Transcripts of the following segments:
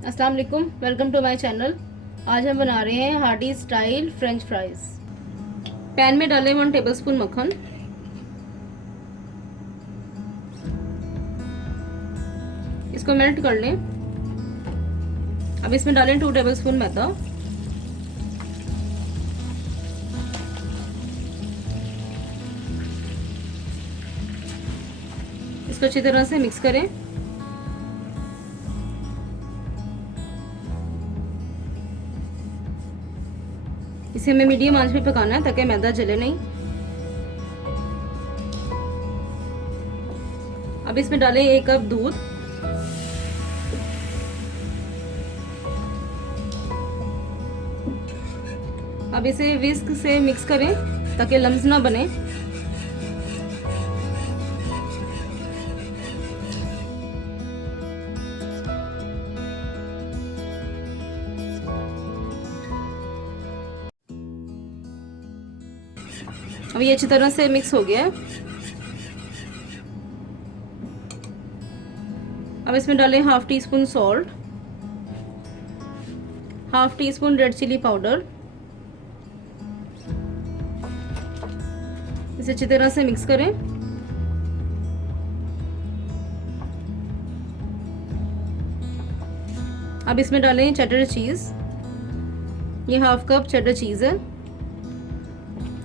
अस्सलाम वालेकुम, welcome to my channel. आज हम बना रहे हैं Hardy style French fries. Pan में डालें 1 टेबलस्पून मक्खन। इसको मेल्ट कर लें। अब इसमें डालें 2 टेबलस्पून मैदा। इसको अच्छी तरह से मिक्स करें। इसे हमें मीडियम आंच पे पकाना है ताकि मैदा जले नहीं। अब इसमें डालें 1 कप दूध। अब इसे विस्क से मिक्स करें ताकि लम्स ना बने। अब ये अच्छी तरह से मिक्स हो गया है। अब इसमें डालें 1/2 teaspoon salt, 1/2 teaspoon red chilli powder. इसे अच्छी तरह से मिक्स करें। अब इसमें डालें चेडर चीज़। ये 1/2 कप चेडर चीज़ है।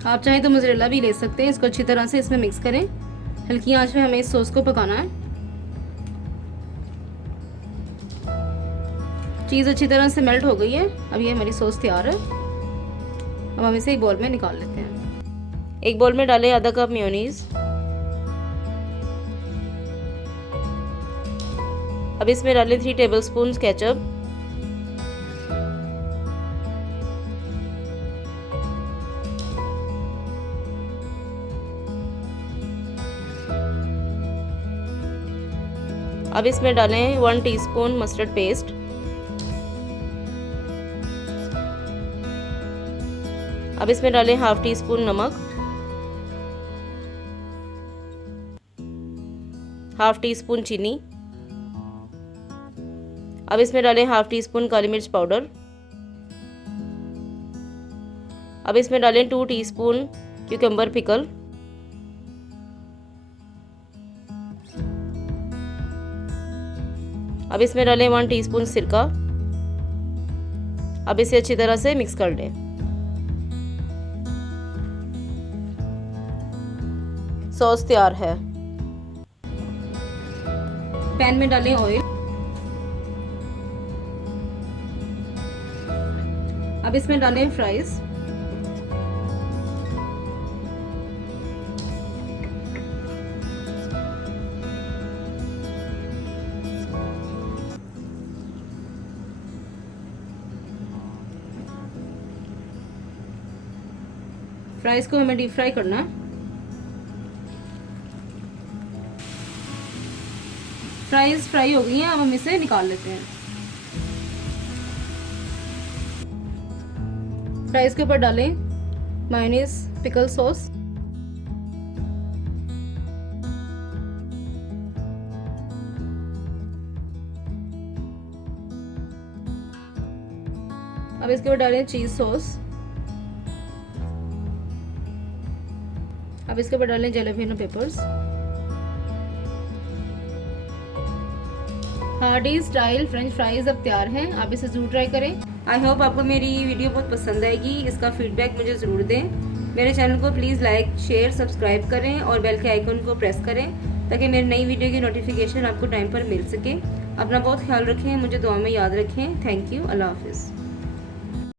आप चाहें तो मोज़रेला भी ले सकते हैं। इसको अच्छी तरह से इसमें मिक्स करें। हल्की आंच में हमें इस सॉस को पकाना है। चीज़ अच्छी तरह से मेल्ट हो गई है। अब ये हमारी सॉस तैयार है। अब हम इसे एक बाउल में निकाल लेते हैं। एक बाउल में डालें आधा कप मेयोनीज। अब इसमें डालें 3 टेबलस्पून केचप। अब इसमें डालें 1 टीस्पून मस्टर्ड पेस्ट। अब इसमें डालें 1/2 टीस्पून नमक, 1/2 टीस्पून चीनी। अब इसमें डालें 1/2 टीस्पून काली मिर्च पाउडर। अब इसमें डालें 2 टीस्पून क्यूकम्बर पिकल। अब इसमें डालें 1 टीस्पून सिरका। अब इसे अच्छी तरह से मिक्स कर लें। सॉस तैयार है। पैन में डालें ऑयल। अब इसमें डालें फ्राइज। फ्राइज को हमें डीप फ्राई करना है। फ्राइज फ्राई हो गई हैं। अब हम इसे निकाल लेते हैं। फ्राइज के ऊपर डालें मायोनीज पिकल सॉस। अब इसके ऊपर डालें चीज सॉस। अब इसके ऊपर डालें jalapeno peppers. Hardy style French fries अब तैयार हैं। आप इसे ज़रूर ट्राई करें। आई होप आपको मेरी वीडियो बहुत पसंद आएगी। इसका फीडबैक मुझे ज़रूर दें। मेरे चैनल को प्लीज़ लाइक शेयर सब्सक्राइब करें और बेल के आइकन को प्रेस करें ताकि मेरी नई वीडियो की नोटिफिकेशन आपको टाइम पर मिल सके। अपना बहुत ख्याल रखें, मुझे दुआ में याद रखें। Thank you. अल्लाह हाफिज़।